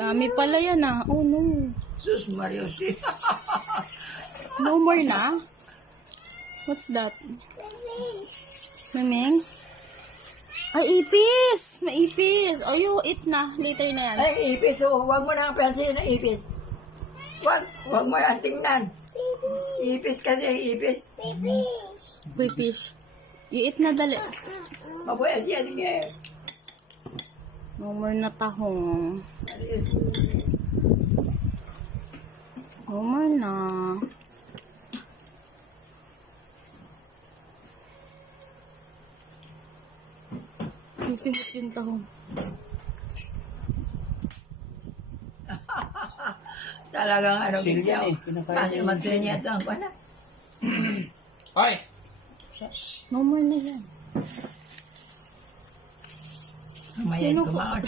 Dami pala yan ah. Oh no. Sus Mario, si. No more na? What's that? Maming? Ay, ipis! May ipis! O, you eat na. Later na yan. Ay, ipis. Oh, huwag mo nang pansin na ipis. Huwag mo nang tingnan. Ipis kasi, ipis. Uy, fish. You eat na dali. Mabuyas yan. No more na tahong. No more na. Sisimot yung tahong. Talagang ano, Silya eh. Paano mag-ganyan ito ang pana? Ay! No more na yan. Mamaya kumaon.